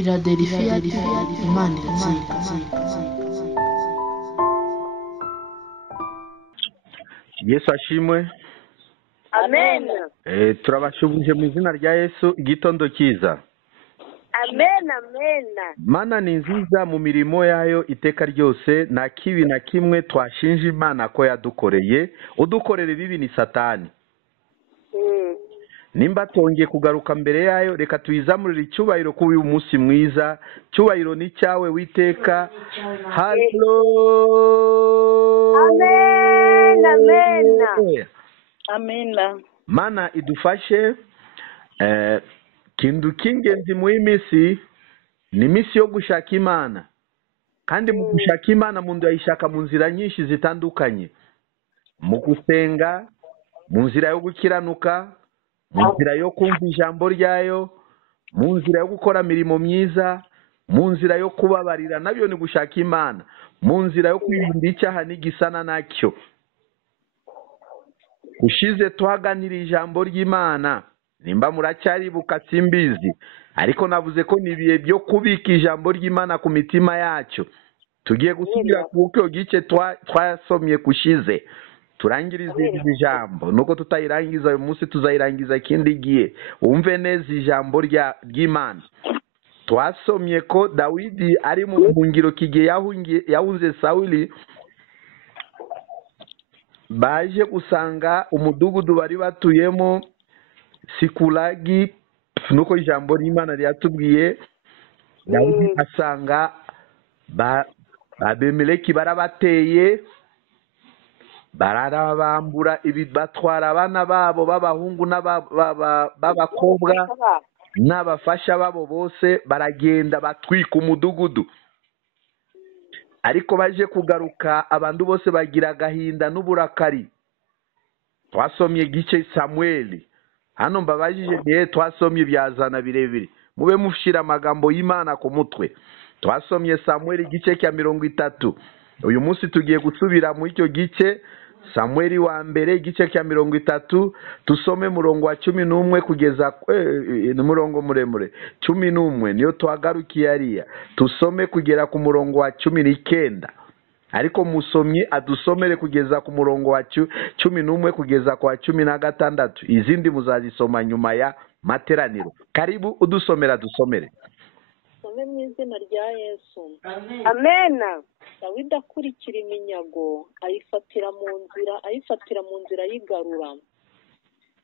Philadelphia Imana iratsinda. Yesu ashimwe. Amen. Turabashubuje mu izina rya Yesu igitondo cyiza. Amen, amen. Mana ni nziza mu mirimo yayo iteka ryose, nta kibi na kimwe twashinja Imana ko yadukoreye. Udukorera ibibi ni Satani. Nimba tongeye kugaruka mbere yayo, reka tuyizamurire icyubahiro kuri uyu munsi mwiza. Cyubahiro ni cyawe witeka. Hallo. Amen, amen. Amen. Mana idufashe. Kintu cy'ingenzi mu iminsi ni iminsi yo gushaka Imana, kandi mu gushaka Imana mu ndayishaka mu nzira nyinshi zitandukanye, mu gusenga, mu nzira yo gukiranuka, mu nzira yo kumva ijambo ryayo, mu nzira yo gukora mirimo myiza, mu nzira yo kubabarira, nabyo ni gushaka Imana, mu nzira yo kwirinda icyaha n'igisana nacyo. Ushize tuhaganira ijambo ry'Imana, nimba muracyaribuka simbizi, ariko navuze ko ni ibihe byo kubika ijambo ry'Imana ku mitima yacu. Tugiye gusubira ku cyo gice twasomye kushize, turangirize iri jambo. Nuko tutayirangiza uyu munsi, tuzayirangiza ikindi gihe. Umve neza ijambo ry'Imana. Twasomye ko Dawidi ari mu buhungiro kigihe yahunze Sawuli, baje gusanga umudugudu bari batuyemo Sikulagi, nuko ijambo ry'Imana ryatubwiye. Dawidi asanga Abimeleki barabateye, barabambura, batwara abana babo b'abahungu n'abakobwa n'abafasha babo bose, baragenda batwika umudugudu. Ariko baje kugaruka abantu bose bagira agahinda n'uburakari. Twasomye gice Samueli. Hano mbabajije twasomye byazana birebire, mube mushira amagambo y'Imana ku mutwe. Twasomye Samueli gice cya 30. Uyu munsi tugiye gusubira mu icyo gice, Samueli wa mbere gice cya 30, tusome murongo wa 11 kugeza murongo muremure 11, niyo twagarukiye ariya. Tusome kugera ku murongo wa 19, ariko musomye adusomere kugeza ku murongo wa 11 kugeza kwa 16. Izindi muzazisoma nyuma ya materaniro. Karibu udusomera dusomere. Some mu izina rya Yesu. Amen. Dawidi akurikira iminyago, ayifatira mu nzira yigarura.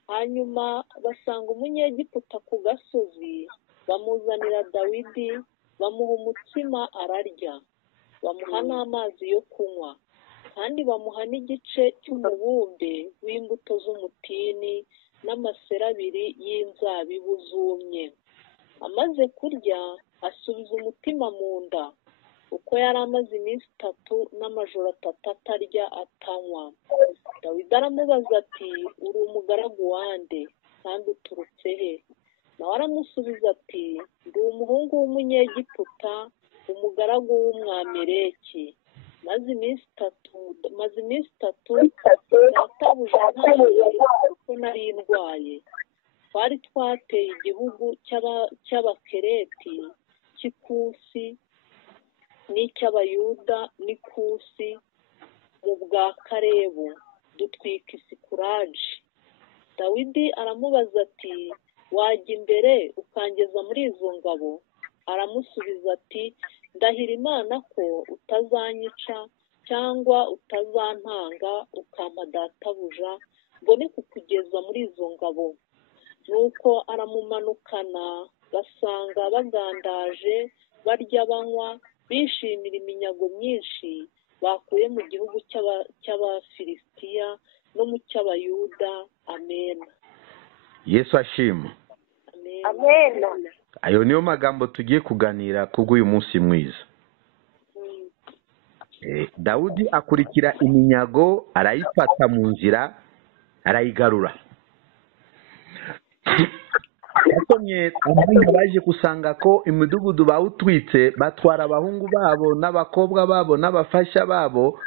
Hanyuma basanga umunyegiputa ku gasozi, bamuzanira Dawidi, bamuha umutsima ararya, bamuha n'amazi yo kunywa, kandi bamuha n'igice cy'umubumbe w'imbuto z'umutini n'amasera 2 y'inzabibu zumye. Amaze kurya, asubiza umutima mu nda, uko yari amaze iminsi 3 n'amajoro 3 atarya atanywa. Dawidi aramubaza ati, uri umugaragu wande, kandi uturutse he? Nawe aramusubiza ati, ndi umuhungu w'umunyegiputa, umugaragu w'umwameleki. Maze iminsi 3 databuja ntaye kuko nari ndwaye. Twari twateye igihugu cy'abakereti cy'ikusi n'icy'abayuda n'ikusi mu bwa Karebu, dutwika Isikuraji. Dawidi aramubaza ati, wajya imbere ukangeza muri izo ngabo? Aramusubiza ati, ndahira Imana ko utazanyica cyangwa utazantanga ukampa databuja mbone kukugeza muri izo ngabo. Nuko aramumanukana, basanga bagandaje, barya banywa, bishimira iminyago myinshi bakuye mu gihugu cy'Abafilisitiya no mu cy'Abayuda. Amen. Yesu ashimwe. Amen. Ayo niyo magambo tugiye kuganira kubw'uyu munsi mwiza. Dawudi akurikira iminyago, arayifata mu nzira, arayigarura. Yatomye abantu baje kusanga ko imidugudu bawutwitse, batwara abahungu babo n'abakobwa babo n'abafasha babo.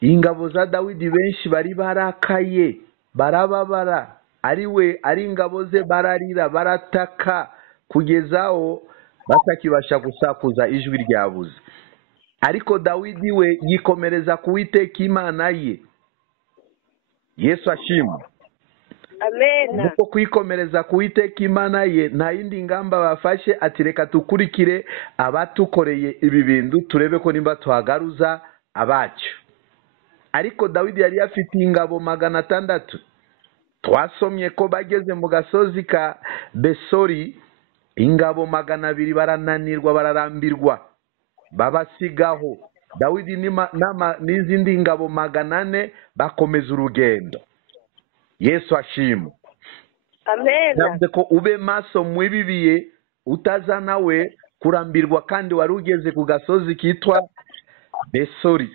Ingabo za Dawidi benshi bari barakaye, barababara, ari ingabo ze bararira, barataka, kugezaho batakibasha gusakuza ijwi ryabuze. Ariko Dawidi we yikomereza ku Uwiteka Imana ye. Yesu ashimwe. Amena. Nuko kwikomereza ku Uwiteka Imana ye nta yindi ngamba bafashe ati reka tukurikire abatukoreye ibi bintu turebe ko nimba tuhagaruza abacu. Ariko Dawidi yari afite ingabo 600. Twasomye ko bageze mu gasozi ka Besori, ingabo 200 barananirwa bararambirwa babasigaho. Dawidi n'izindi ngabo 400 bakomeza urugendo. Yesu ashimwe. Amena. Navuze ko ube maso mwibibiye utaza nawe kurambirwa kandi wari ugeze ku gasozi kitwa Besori.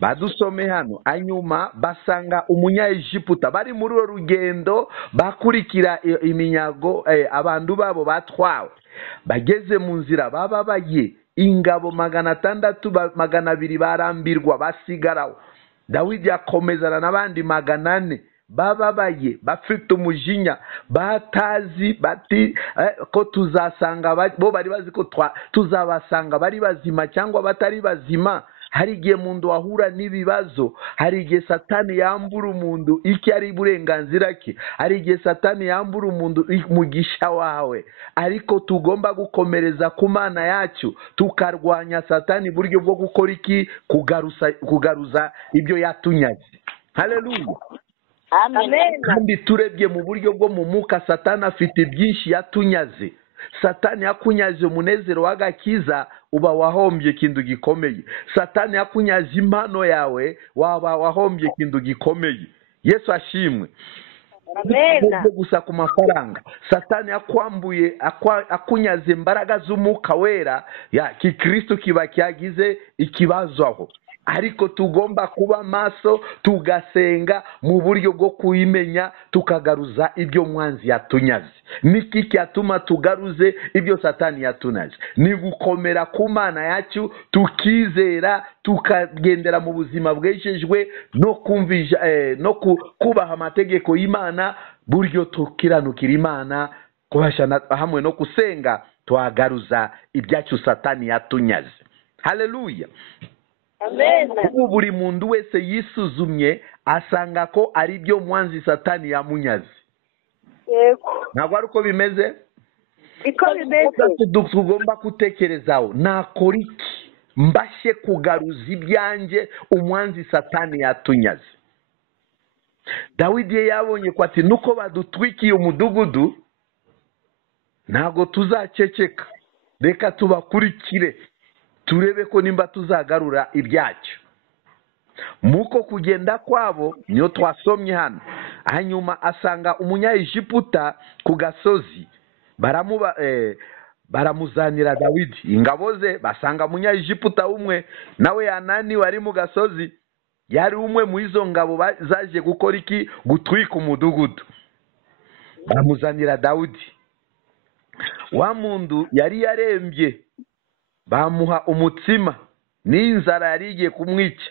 Badusome hano anyuma basanga Umunya-Egiputa bari muri uru rugendo bakurikira iminyago abantu babo batwawe. Bageze mu nzira bababaye ingabo 600 200 barambirwa basigaraho. Dawidi akomezana n'abandi 400 bababaye bafite umujinya batazi bati ko tuzasanga bo bari bazi ko tuzabasanga bari bazima cyangwa batari bazima. Hari igihe umuntu wahura n'ibibazo, hari igihe Satani yambura umuntu iki ari burenganzira ki, hari igihe Satani yambura umuntu mugisha wawe. Ariko tugomba gukomereza ku Mana yacu tukarwanya Satani buryo bwo gukora iki, kugaruza ibyo yatunyaze. Haleluya. Amen. Kandi turebye mu buryo bwo mu muka Satani afite byinshi yatunyaze. Satani yakunyaze umunezero w'agakiza uba wahombye kintu gikomeye. Satani yakunyaze impano yawe waba wahombye kintu gikomeye. Yesu ashimwe. Amen. Gusa ku mafaranga Satani yakwambuye akunyaze imbaraga z'umwuka wera ya Kikristo kiba cyagize ikibazo aho. Ariko tugomba kuba maso tugasenga mu buryo bwo kuyimenya tukagaruza ibyo mwanzi yatunyaze. Niki cyatuma tugaruze ibyo Satani yatunyaze? Ni gukomera ku Mana yacu tukizera tukagendera mu buzima bwejejwe no kumvisha no kubaha amategeko y'Imana buryo tukiranukira Imana kubasha hamwe no kusenga twagaruza ibyacu Satani yatunyaze. Haleluya. Amen. Ubu buri muntu wese yisuzumye asanga ko ari byo mwanzi Satani yamunyaze. Yego. Ntabwo ari uko bimeze? Iko bimeze. Tugomba gutekerezaho nakora iki mbashe kugaruza ibyanjye umwanzi Satani yatunyaze. Dawidi yabonye ko ati nuko badutwikiye umudugudu ntago tuzaceceka, reka tubakurikire turebe ko nimba tuzagarura ibyacu. Muko kugenda kwabo niyo twasomye hano. Hanyuma asanga Umunya-Egiputa ku gasozi baramuzanira Dawidi. Ingabo ze basanga Umunya-Egiputa umwe nawe yananiwe ari mu gasozi. Yari umwe mu izo ngabo zaje gukora iki, gutwika umudugudu. Baramuzanira Dawidi. Wa mundu yari yarembye bamuha umutsima n'inzara yari igiye kumwica.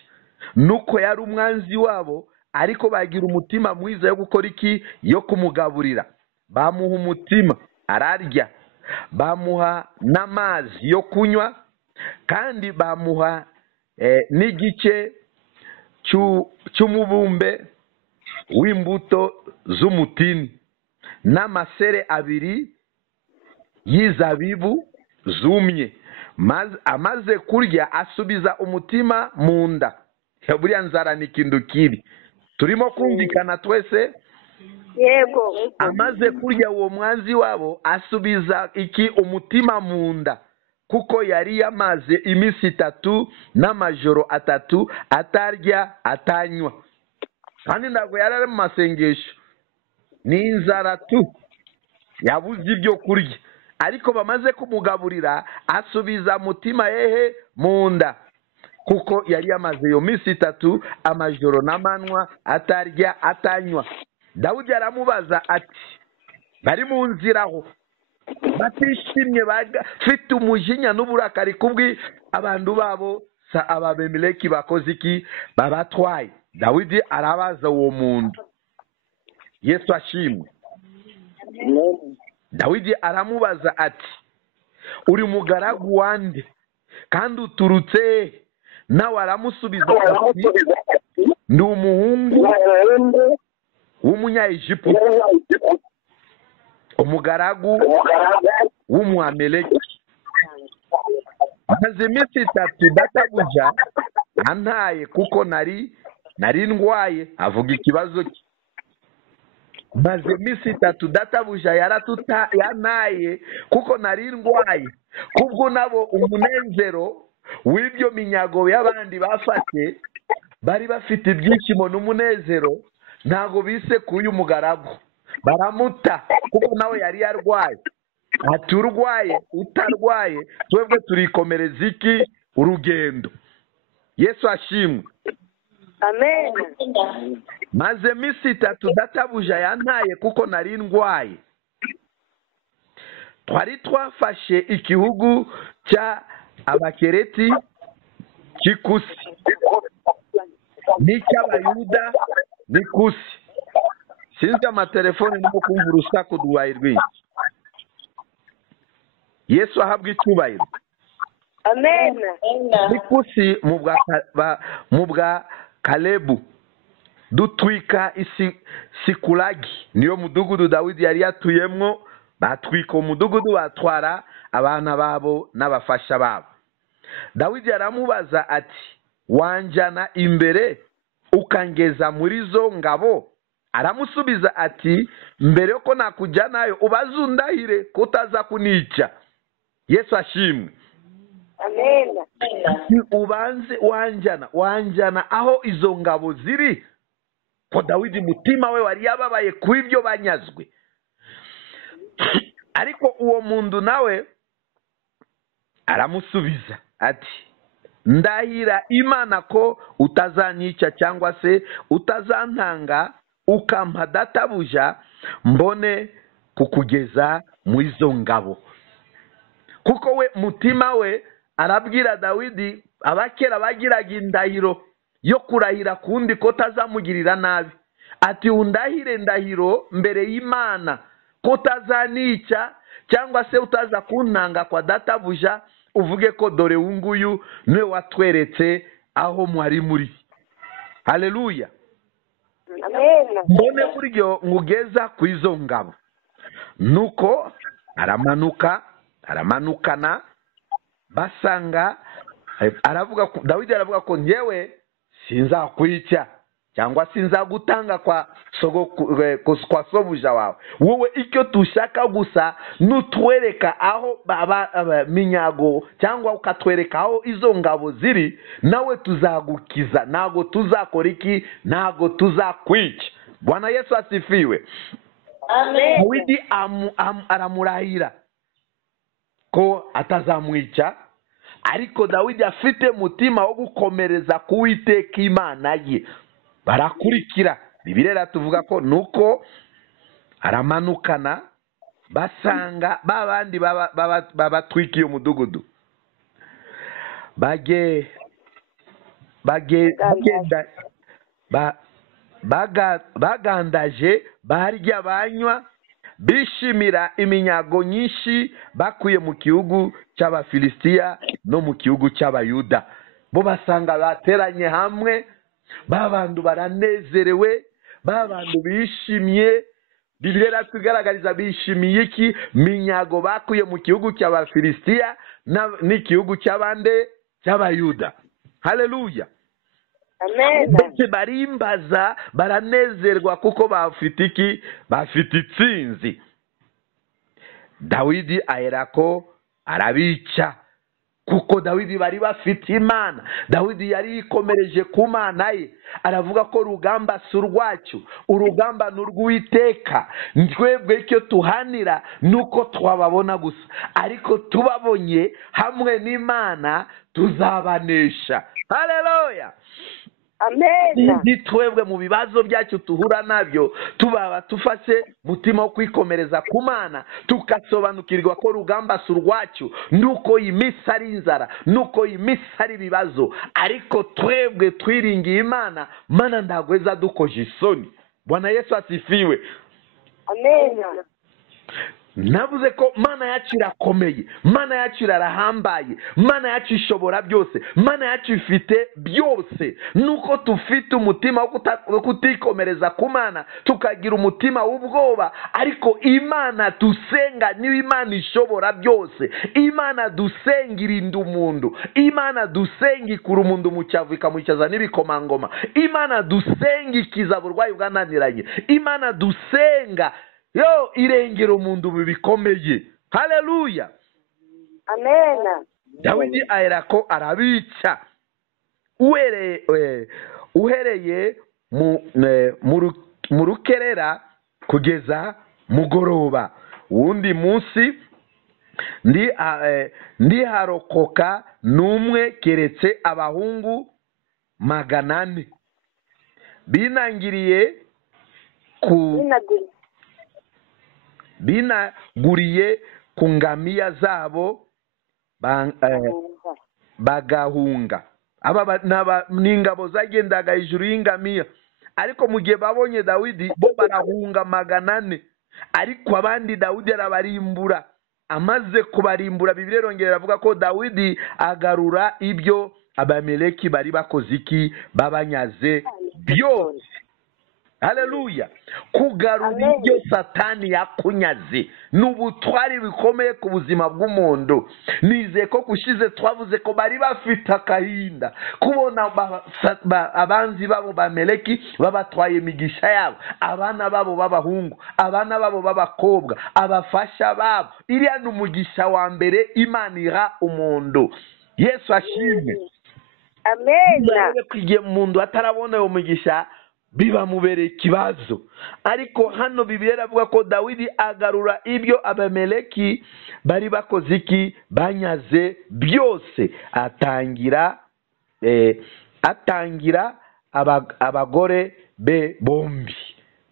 Nuko yari umwanzi wabo ariko bagira umutima mwiza yo gukora iki, yo kumugaburira. Bamuha umutima ararya, bamuha n'amazi yo kunywa, kandi bamuha n'igice cy'umubumbe w'imbuto z'umutini n'amasere 2 y'izabibu zumye. Amaze kurya asubiza umutima mu nda. Buriya nzara ni kintu kibi. Turimo kumvikana twese? Yego. Amaze kurya uwo mwanzi wabo asubiza iki, umutima mu nda, kuko yari yamaze iminsi 3 n'amajoro 3 atarya atanywa. Kandi ntabwo yari ari mu masengesho, ni inzara tu yabuze ibyo kurya. Ariko bamaze kumugaburira asubiza mutima hehe, mu nda, kuko yari yamaze iyo minsi 3 amajoro n'amanywa atarya atanywa. Dawidi aramubaza ati, bari mu nzira aho batishimye bafite umujinya n'uburakari kubwi abantu babo Ababemeleki bakoze iki, babatwaye. Dawidi arabaza uwo muntu. Yesu ashimwe. Dawidi aramubaza ati, uri mugaragu wande kandi uturutse nawe aramusubiza ati ndi umuhungu w'umunyaegiputa umugaragu w'umuameleki maze iminsi 3 databuja antaye kuko nari ndwaye avuga ikibazo cye maze iminsi 3 databuja yantaye kuko nari ndwaye kubwo nabo umunezero w'ibyo minyago y'abandi bafate bari bafite ibyishimo n'umunezero ntago bise kuyu mugaragu baramuta kuko nawe yari yarwaye ati urwaye utarwaye twebwe turikomereza iki urugendo. Yesu ashimwe. amen maze iminsi 3 databuja yantaye kuko nari ndwaye. Twari twafashe igihugu cya abakereti cy'ikusi n'icy'abayuda n'ikusi. Sinzi amatelefone no kumva urusaku duwaye rwinshi. Yesu ahabwa icyubahiro. amen N'ikusi mu bwa Kalebu dutwika Sikulagi niyo mudugudu Dawidi yari yatuyemwo. Batwika umudugudu batwara abana babo n'abafasha babo. Dawidi aramubaza ati wanjana imbere ukangeza muri zo ngabo? Aramusubiza ati mbere yuko nakujyanayo ubazundahire kutaza kunica. Yesu ashimwe. amen Ubanze wanjana aho izo ngabo ziri. Ko Dawidi mutima we wari yababaye ku ibyo banyazwe. Ariko uwo muntu nawe aramusubiza ati ndahira Imana ko utazanyica cyangwa se utazantanga ukampa databuja mbone kukugeza mu izo ngabo. Kuko we mutima we arabwira Dawidi abakera bagiraga indahiro yo kurahira kundi ko tazamugirira nabi. Ati undahire ndahiro mbere y'Imana ko utazanica cyangwa se utaza kuntanga kwa databuja uvuge ko dore unguyu niwe watweretse aho mwari muri. Haleluya. amen Mbone buryo ngugeza ku izo ngabo. Nuko aramanukana basanga Dawidi aravuga ko njyewe sinzakwica cyangwa sinzagutanga kwa sobuja wawe. Wowe icyo tushaka gusa nutwereka aho minyago cyangwa ukatwereka aho izo ngabo ziri nawe tuzagukiza. Nago tuzakora iki? Nago tuzakwica. Bwana Yesu asifiwe. amen Dawidi aramurahira ko atazamwica. Ariko Dawidi afite mutima wo gukomereza kuwiteka Imana ye. Barakurikira. Bibiliya tuvuga ko nuko aramanukana basanga babandi babatwika iyo mudugudu. Bagandaje barya banywa bishimira iminyago nyinshi bakuye mu gihugu cy'Abafilisitiya no mu gihugu cy'Abayuda. Bo basanga bateranye hamwe babandu baranezerewe babandu bishimye. Bibiliya tugaragariza bishimiye iki? Minyago bakuye mu gihugu cy'Abafilisitiya n'igihugu cy'abande cy'Abayuda. Haleluya. amen Ndetse barimbaza baranezerwa kuko bafite iki? Bafite itsinzi. Dawidi aherako arabica kuko Dawidi bari bafite Imana. Dawidi yari yikomereje ku Mana ye. Aravuga ko urugamba si urwacu, urugamba ni urw'Uwiteka. Twebwe icyo tuhanira nuko twababona gusa, ariko tubabonye hamwe n'Imana tuzabanesha. Haleluya. amen Ni twebwe mu bibazo byacu tuhura nabyo tubaba tufashe mutima wo kwikomereza ku Mana tukasobanukirwa ko rugamba si urwacu, nuko imisi ari inzara, nuko imisi ari ibibazo, ariko twebwe twiringiye Imana. Mana ndagweza dukoje isoni. Bwana Yesu asifiwe. amen navuze ko mana yacu irakomeye, mana yacu irahambaye, mana yacu ishobora byose, mana yacu ifite byose. Nuko tufite umutima wo kutikomereza ku mana, tukagira umutima w'ubwoba, ariko imana dusenga niyo imana ishobora byose. Imana dusenga irinda umuntu, imana dusenga ikura umuntu mu cyavu ikamwicaza n'ibikomangoma, imana dusenga ikiza uburwayi bwananiranye, imana dusenga irengera umuntu bikomeye. Haleluya. Amena. Dawidi aherako arabica uhereye mu rukerera kugeza mugoroba. Wundi munsi ndiharokoka n'umwe keretse abahungu 400 binaguriye ku ngamiya zabo bagahunga. Aba n'ingabo zagendaga hejuru y'ingamiya, ariko mu gihe babonye Dawidi bo barahunga 400, ariko abandi Dawidi arabarimbura. Amaze kubarimbura, Bibiliya irongera iravuga ko Dawidi agarura ibyo Abameleki bari bakoze iki, babanyaze byose. Haleluya. Kugarura ibyo Satani yakunyaze n'ubutwari bikomeye ku buzima bw'umuntu. Nize ko kushize twavuze ko bari bafite akahinda kubona abanzi babo Bameleki babatwaye imigisha yabo, abana babo b'abahungu, abana babo b'abakobwa, abafasha babo. Iriya ni umugisha wa mbere Imana iha umuntu. Yesu ashimwe. Amena. Igihe umuntu atarabona uwo mugisha biba mubereye ikibazo, ariko hano Bibiliya iravuga ko Dawidi agarura ibyo Abameleki bari bakoze iki, banyaze byose. Atangira abagore be bombi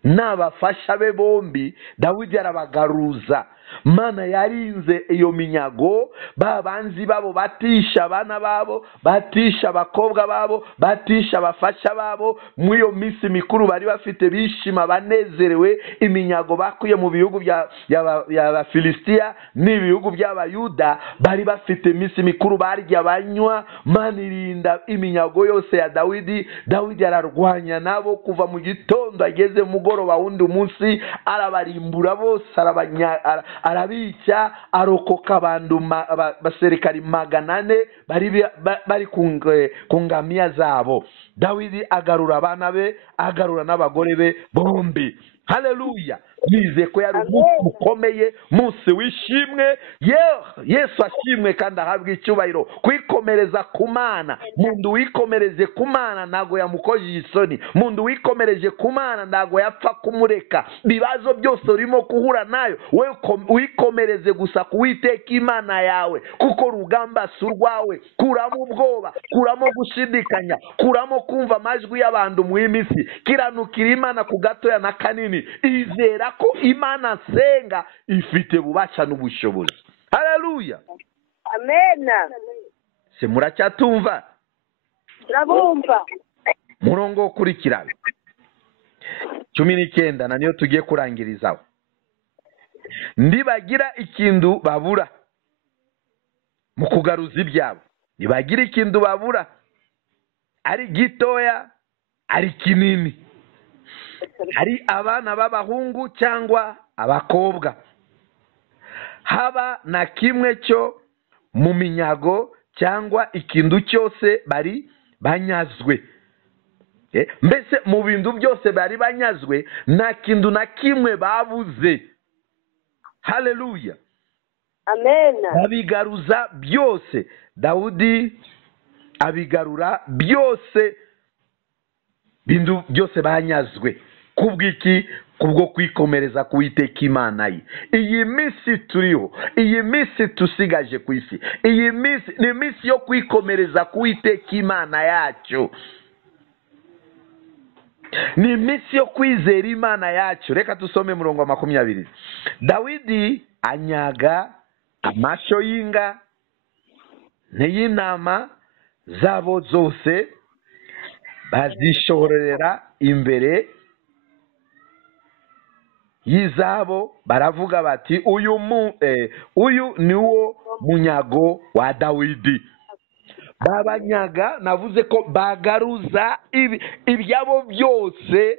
n'abafasha be bombi, Dawidi arabagaruza. Mana yarinze iyo minyago, babanzi babo batisha abana babo, batisha abakobwa babo, batisha abafasha babo. Muri iyo minsi mikuru bari bafite bishima banezerewe, iminyago bakuye mu bihugu by'Abafilisitiya n'ibihugu by'Abayuda, bari bafite iminsi mikuru barya banywa. Mana irinda iminyago yose ya Dawidi. Dawidi ararwanya nabo kuva mu gitondo ageze mugoroba wundi munsi, arabarimbura bose, arabica, arokoka abantu baserikari 400 bari ku ngamiya zabo. Dawidi agarura abana be, agarura n'abagore be bombi. Haleluya. Nize ko yari umunsi ukomeye, munsi wishimwe. Yesu ashimwe kandi ahabwa icyubahiro. Kwikomereza ku Mana, mundu wikomereze ku Mana ntago yamukojeje isoni, mundu wikomereje ku Mana ntago yapfa kumureka. Bibazo byose urimo kuhura nayo, we wikomereze gusa kuwiteka Imana yawe, kuko rugamba si urwawe. Kuramo ubwoba, kuramo gushidikanya, kuramo kumva amajwi y'abantu mu imisi, kiranukira Imana ku gatoya na kanini. Izera ko Imana senga ifite bubasha n'ubushobozi. Haleluya. Amena. Se muracyatumva? Turabumva. Murongo ukurikira 19 na niyo tugiye kurangirizaho. Ndibagira ikintu babura mu kugaruza ibyabo. Nibagira ikintu babura, ari gitoya ari kinini, hari abana b'abahungu cyangwa abakobwa, haba na kimwe cyo mu minyago cyangwa ikintu cyose bari banyazwe. Mbese mu bintu byose bari banyazwe, nta kintu na kimwe babuze. Haleluya. Amena. Abigaruza byose. Dawudi abigarura byose, bintu byose banyazwe. Kubwiki? Kubwo kwikomereza kuwiteka Imana ye. Iyi minsi turiho, iyi minsi tusigaje ku isi, iyi minsi ni minsi yo kwikomereza kuwiteka Imana yacu, ni minsi yo kwizera Imana yacu. Reka tusome murongo wa 20. Dawidi anyaga amasho y'inga n'iy'intama zabo zose, bazishorera imbere y'izabo baravuga bati uyu ni wo munyago wa Dawidi. Babanyaga, navuze ko bagaruza ibyabo byose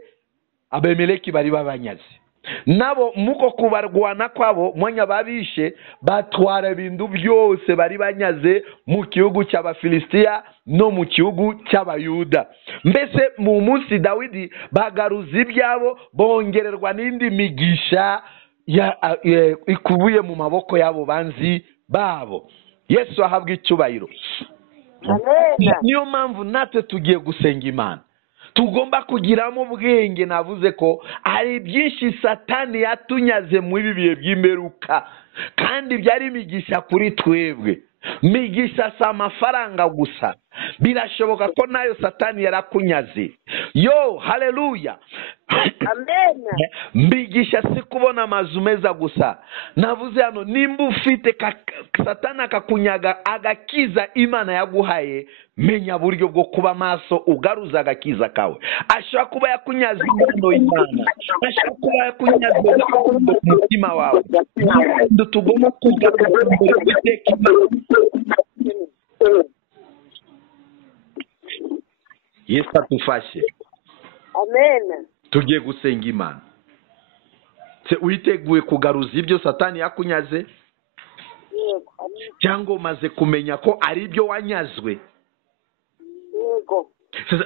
Abemeleki bari babanyaze. Nabo muko kubarwana kwabo mwanya babishe batwara ibintu byose bari banyaze mu gihugu cy'Abafilisitiya no mu gihugu cy'Abayuda. Mbese mu munsi Dawidi bagaruza ibyabo, bongererwa n'indi migisha ikubuye mu maboko yabo banzi babo. Yesu ahabwa icyubahiro. Niyo mpamvu natwe tugiye gusenga Imana. Tugomba kugiramo ubwenge. Navuze ko hari byinshi Satani yatunyaze mu ibi bihe by'imperuka, kandi byari imigisha kuri twebwe. Migisha si amafaranga gusa, birashoboka ko nayo Satani yarakunyaze. Yo, haleluya. Amen. Mbigisha si kubona amazu meza gusa. Navuze hano, nimba ufite Satani akakunyaga agakiza Imana yaguhaye, menya buryo bwo kuba maso ugaruza agakiza kawe. Ashobora kuba yakunyaze impano y'Imana, ashobora kuba yakunyaze umutima wawe. Tugomba kugaruza guteka Imana. Yesu atufashe. Amen. Tugiye gusenga Imana. Se witeguye kugaruza ibyo Satani yakunyaze? Yego. Cyangwa umaze kumenya ko ari ibyo wanyazwe? Yego.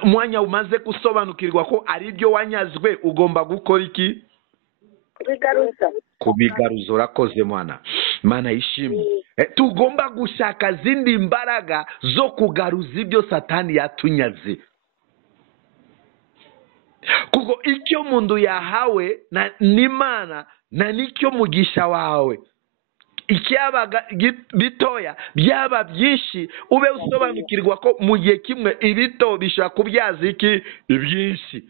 Umwanya umaze gusobanukirwa ko ari ibyo wanyazwe, ugomba gukora iki? Kubigaruza. Urakoze mwana. Imana yishimye. Tugomba gushaka zindi mbaraga zo kugaruza ibyo Satani yatunyaze. Kuko icyo mundu yahawe n'Imana na nicyo mugisha wawe. Ikiyabaga bitoya byaba byinshi, ube usobanukirwa ko mu gihe kimwe ibito bishobora kubyaza iki ibyinshi.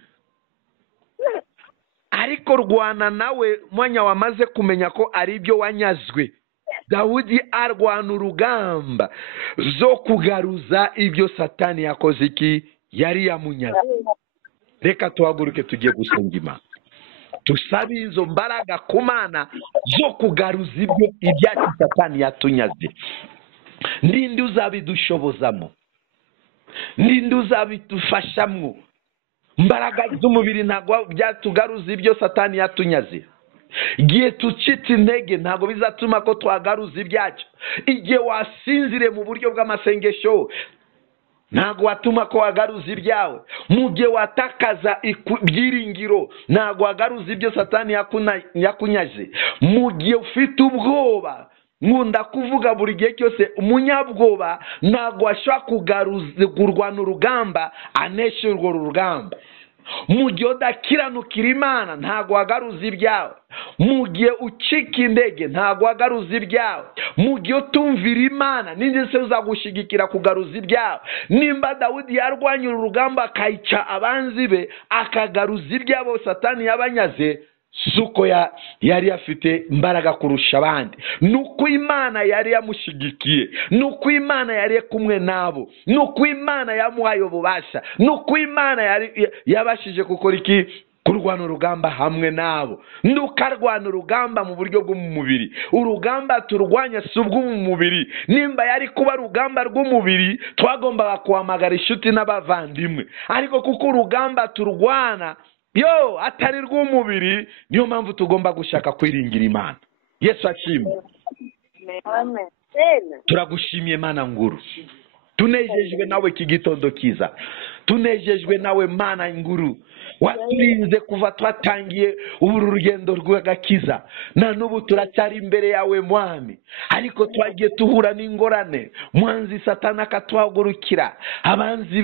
Ariko rwana nawe mwanya wamaze kumenya ko ari ibyo wanyazwe. Dawidi arwana urugamba zo kugaruza ibyo Satani yakoze iki yari yamunyaze. Reka tuhaguruke tugiye gusenga Imana. Tusabe izo mbaraga ku Mana zo kugaruza ibyacu Satani yatunyaze. Ninde uzabidushobozamo? Ninde uzabidufashamo? Mbaraga z'umubiri ntabwo byatugaruza ibyo Satani yatunyaze. Igihe tucitse intege ntabwo bizatuma ko twagaruza ibyacu. Igihe wasinzire mu buryo bw'amasengesho ntabwo watuma ko wagaruza ibyawe. Mu gihe watakaza ibyiringiro ntabwo wagaruza ibyo Satani yakunyaje. Mu gihe ufite ubwoba, nkunda kuvuga buri gihe cyose, umunyabwoba ntabwo ashobora kurwana urugamba anesha urwo rugamba. Mu gihe udakiranukira Imana ntabwo wagaruza ibyawe. Mu gihe ucika intege ntabwo wagaruza ibyawe. Mu gihe utumvira Imana ninde se uzagushigikira kugaruza ibyawe? Nimba Dawidi yarwanya urugamba akayica abanzi be akagaruza ibyabo Satani yabanyaze, suko yari afite imbaraga kurusha abandi. Nuko Imana yari yamushigikiye, nuko Imana yari kumwe nabo, nuko Imana yamuhaye ububasha, nuko Imana yabashije gukora iki? Kurwana urugamba hamwe nabo. Ndukarwana urugamba mu buryo bwo mu mubiri. Urugamba turwanya si ubwo mu mubiri. Nimba yari kuba urugamba rw'umubiri, twagombaga kuhamagara inshuti n'abavandimwe. Ariko kuko urugamba turwana atari rw'umubiri, niyo mpamvu tugomba gushaka kwiringira Imana. Yesu ashimwe. Amen. Turagushimiye Mana nguru. Tunejejwe nawe iki gitondo kiza. Tunejejwe nawe Mana nguru. Waturinze kuva twatangiye uru rugendo rw'agakiza. Na n'ubu turacyari imbere yawe Mwami. Ariko twagiye tuhura n'ingorane. Mwanzi Satani akatuhagurukira. Abanzi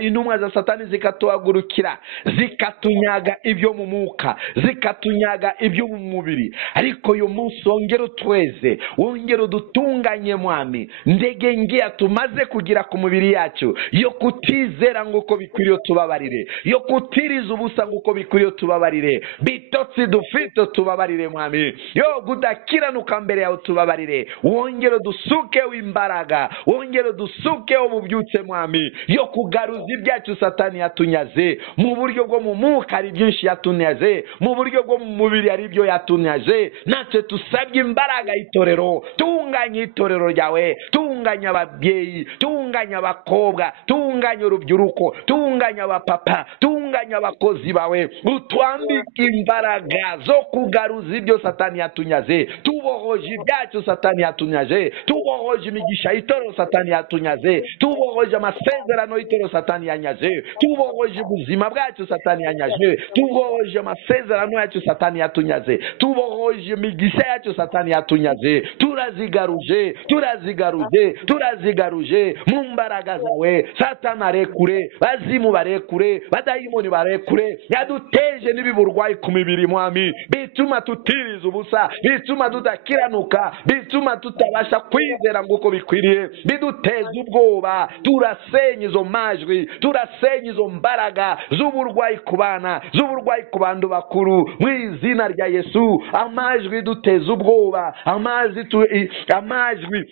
intumwa za Satani zikatuhagurukira. Zikatunyaga ibyo mu mwuka. Zikatunyaga ibyo mu mubiri. Ariko uyu munsi wongere utweze. Wongere udutunganye Mwami. Ndege ngiya tumaze kugira ku mubiri yacu. Yo kutizera nguko bikwiriye tubabarire. Yo kutiriza ubusa nguko bikwiriye tubabarire, bitotsi dufite tubabarire mwami, yo kudakiranuka mbere yawe tubabarire, wongere dusukeho imbaraga, wongere dusukeho ububyutse mwami, yo kugaruza ibyacu satani yatunyaze, mu buryo bwo mu mwuka hari byinshi yatunyaze, mu buryo bwo mu mubiri hari ibyo yatunyaze, natwe tusabye imbaraga itorero, tunganya itorero ryawe, tunganya ababyeyi, tunganya abakobwa, tunganya urubyiruko, tunganya abapapa, tunganya abakozi bawe, utwambike imbaraga zo kugaruza ibyo satani yatunyaze, tubohoje ibyacu satani yatunyaze, tubohoje imigisha itorero satani yatunyaze, tubohoje amasezerano itorero satani yanyaze, tubohoje ubuzima bwacu satani yanyaze, tubohoje amasezerano yacu satani yatunyaze, tubohoje imigisha yacu satani yatunyaze, turazigaruje, turazigaruje, turazigaruje mu mbaraga zawe, satani arekure, bazimu barekure, badayimoni barekure, yaduteje n'ibiburwayi ku mibiri mwami, bituma tutiriza ubusa, bituma tudakiranuka, bituma tutabasha kwizera nguko bikwiriye, biduteza ubwoba, turasenya izo majwi, turasenya izo mbaraga z'uburwayi ku bana, z'uburwayi ku bantu bakuru, mu izina rya Yesu. Amajwi duteza ubwoba, amajwi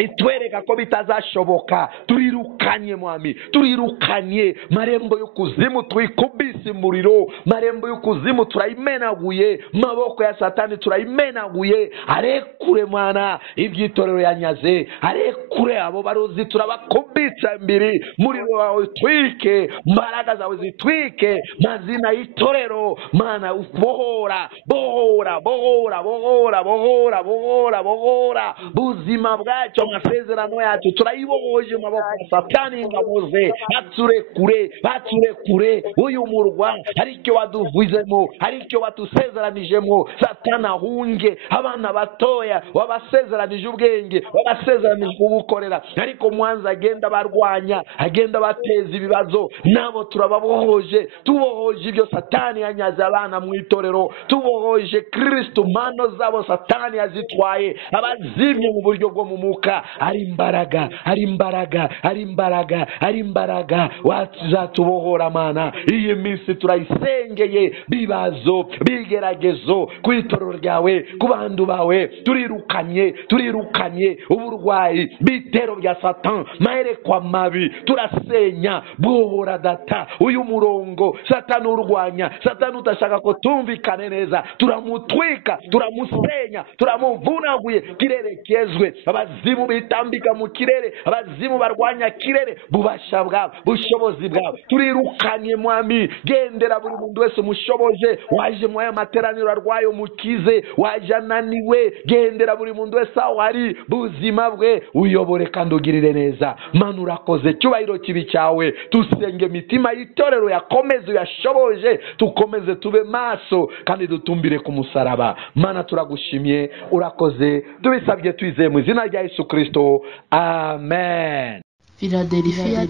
itwereka ko bitazashoboka, turirukanye mwami, turirukanye marembo y'ukuzimu, twikubise umuriro, marembo y'ukuzimu turayimenaguye, maboko ya satani turayimenaguye, arekure mwana ibyitorero yanyaze, arekure abo barozi turabakubitsa mbiri, muriro wawe twike, mbaraga zawe zitwike, mazina y'itorero mana bohora, bohora, bohora, bohora, bohora, bohora, bohora, buzima bwacu, amasezerano yacu turayibohoje mu maboko ya satani, ingabo ze baturekure, baturekure, uyu murwa hari icyo waduvuzemo, hari icyo watusezeranijemo, satani ahunge, abana batoya wabasezeranije ubwenge, wabasezeranije kubukorera, ariko mwanza agenda barwanya, agenda bateza ibibazo, nabo turababohoje, tubohoje ibyo satani yanyaze abana mu itorero, tubohoje Kristo mano zabo satani yazitwaye, abazimye mu buryo bwo mu mwuka, ari imbaraga, ari imbaraga, ari imbaraga, ari imbaraga, wazatubohora mana. Iyi minsi turayisengeye, bibazo, bigeragezo ku itorero ryawe, ku bantu bawe, turirukanye, turirukanye uburwayi, bitero bya Satan, maherekwa mabi, turasenya, bohora data uyu murongo satani urwanya, satani utashaka ko tumvikane neza, turamutwika, turamusenya, turamuvunaguye, kirerekezwe, abazimu bitambika mu kirere, abazimu barwanya kirere, bubasha bwawe, bushobozi bwawe, turirukanye mwami, gendera buri muntu wese umushoboje, waje mu aya materaniro arwaye umukize, waje ananiwe, gendera buri muntu wese aho ari, buzima bwe uyobore kandi ugirire neza, mana urakoze, cyubahiro kibi cyawe, tusenge imitima y'itorero yakomeze yashoboje, tukomeze tube maso kandi dutumbire ku musaraba, mana turagushimye, urakoze, tubisabye twizeye mu izina rya Yesu Kristo, amen. Philadelphia,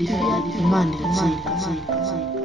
Imana iratsinda.